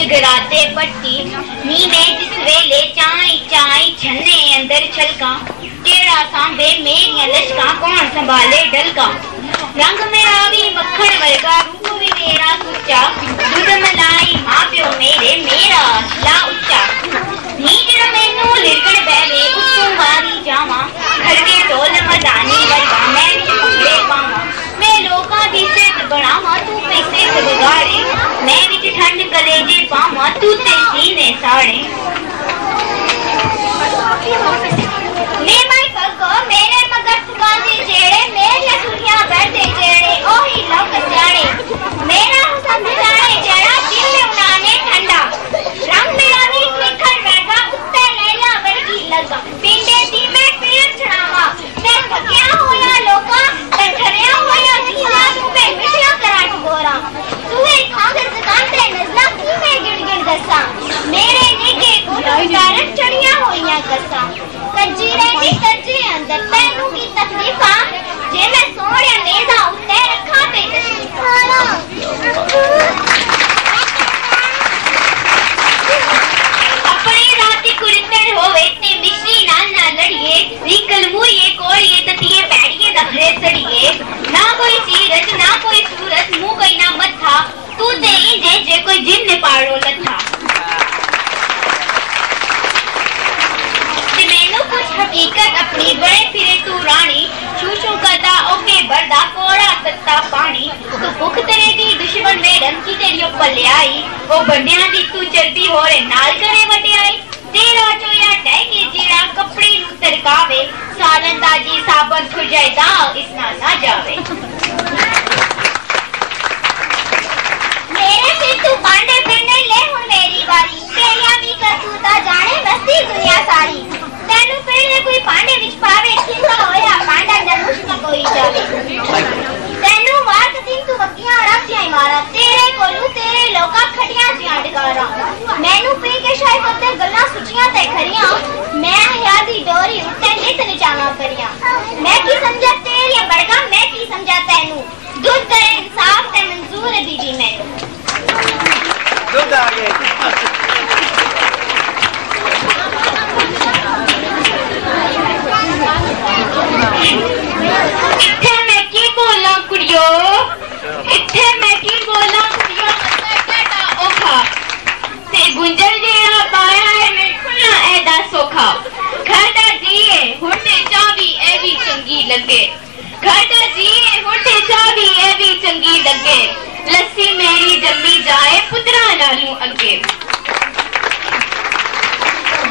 जगराते पट्टी नी ने जिस वेले चाई चाई छन्ने अंदर छलका टेढ़ा सांभे मेरिया लश्का कौन संभाले डलका रंग मेरा भी मक्खन वर्गा रूप भी मेरा कुच्चा दूध मलाई मां प्यो मेरे मेरा ला उच्चा नी जरा मैनू लिरकण बैवे उत्तों मारी जावा घर के ढोल मदानी वर्गा मैं भंगड़े पावा मैं लोकां दी सेहत बनावा तू पैसे से बिगाड़े मैं विच ठंड कलेजे पावा तू ते सीने साड़े मैं माई पगो मेरे मगर सुगांदी जेड़े मेरे सुनिया बैठे जेड़े ओही लोग जाने मेरा समझाने जेड़ा दिल में उड़ाने ठंडा रंग मेरा भी निखर बैठा उत्ते लैला वर्गी लगा पिंडे दी मैं पीर छड़ावा मैं थकिया होया लोका मैं ठरिया होया जीना तू पे मिठिया कराट गोरा तू एक खागर दुकान ते नजला तू मैं गिड़ दसा मेरे निके को कारण चढ़िया होया कसा कच्ची रेडी कच्ची अंदर तैनू की तकलीफा जे मैं सोहणिया मेजा उत्ते रखा पे तशरीफा अपनी राती कुड़तन होवे ते मिश्री नाल ना लड़िए रिकल मुए कोड़िए ततिए पैड़िए दखरे सड़िए ना कोई सीरत ना कोई सूरत मुंह कोई ना मत्था तू ते जे कोई जिन ने पाड़ो लथा हकीकत अपनी बड़े फिरे तू रानी शूशू करदा ओके बरदा कोड़ा सत्ता पानी तू भुख तेरे दी दुश्मन मेरम की तेरी पल्ले आई ओ बंदियां दी तू चलती होरे नाल करे वड्याई तेरा चोया टैगे जेड़ा कपड़े नु तरकावे सालन दाजी साबन खुजाए दा इस नाल ना जावे मेरे से तू पांडे फिरने ले हुन मेरी बारी तेरिया भी करतूता जाने बस्ती दुनिया सारी तेनू फिर कोई पांडे विच पावे खिंदा होया पांडा धनुष का कोई जावे तेनू मार दिन तू बक्कियां रखियां मारा तेरे कोलू तेरे लोका खटियां जियां डकारा मैनू पी के शायद ते गल्ला सुचियां ते खरियां मैं हया दी डोरी उठे नित निचावा करियां मैं की समझा तेरी बड़का मैं की समझा तेनू दूध ते इंसाफ ते मंजूर है दीदी मैनू दूध आ गए इत्थे मैं की बोला कुड़ियो इत्थे मैं की बोला कुड़ियो केड़ा ओखा ते गुंजल जेड़ा पाया है मैं खुला ऐदा सोखा खादा जीए हुंडे चावी ए भी चंगी लगे खादा जीए हुंडे चावी ए भी चंगी लगे लस्सी मेरी जम्मी जाए पुत्रा नालू अगे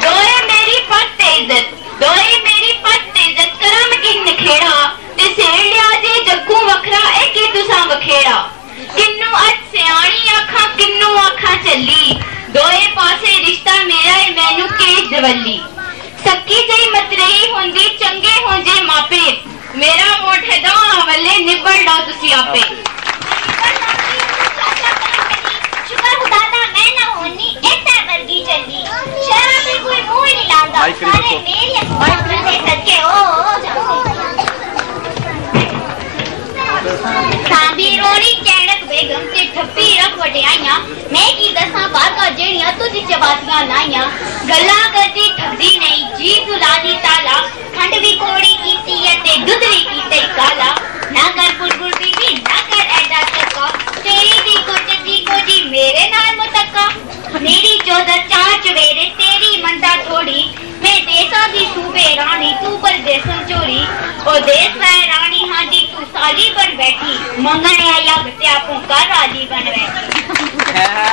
दोए मेरी पत इज्जत दोए मेरी पत इज्जत करम की नखेड़ा ते सेड़िया जे जग्गू वखरा ए की तुसा वखेड़ा किन्नू अज सियाणी आखा किन्नू आखा चली दोए पासे रिश्ता मेरा ए मैनू के दवली सक्की जई मतरेही होंदी चंगे हो जे मापे मेरा मोठे दा वल्ले निबड़ा तुसी आपे शुक्र खुदा दा मैं ना होनी इत्ते वर्गी चली शहर में कोई मुंह ही नहीं लांदा सारे मेरी अखबार दे सके सांबी रोनी चैनक बेगम ते ठप्पी रख वटियाइयां मैं की दसा बागा जेड़ियां तुझ चबातियां लाइयां गल्ला करदी ठगदी नहीं जी बुलादी ताला खंड भी कोड़ी कीती है ते दूध भी कीते काला ना कर बुलबुल बीबी ना कर ऐदा चक्का तेरी दी को जी मेरे नाल मुतक्का मेरी चौधर चाच वेरे तेरी मंदा थोड़ी मैं देसा दी सूबे रानी तू पर देसन चोरी ओ देश है रानी हादी तू साली बन बैठी मंगने आया बत्या को कर राजी बन बैठी